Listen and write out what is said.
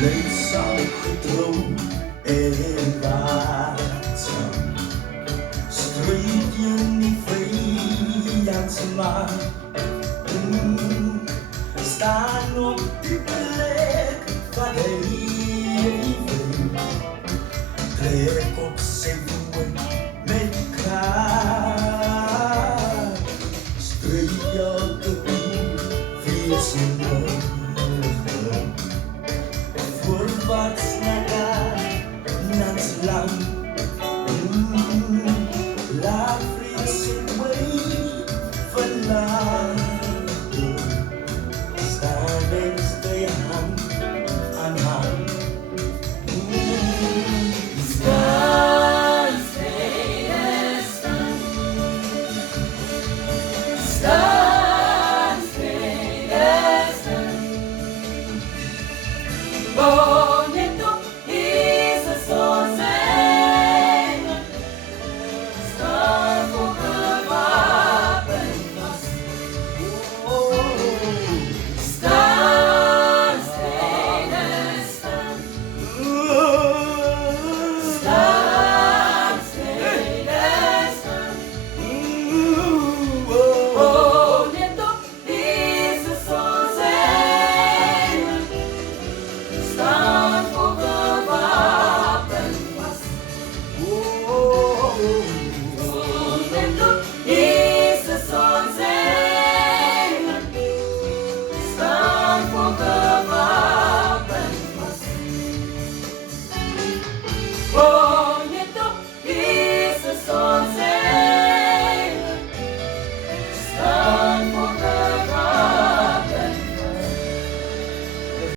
Lees al gedroom en water. Street je niet vrij aan te maken. Staan op die plek waar hij even trek op zijn voeten met elkaar. Street je de wind via zijn ogen. Voorwaarts naar het land. Laat zijn way verlaten. Staan en stay hand aan hand. Staan, steden, staan. Staan, steden, staan.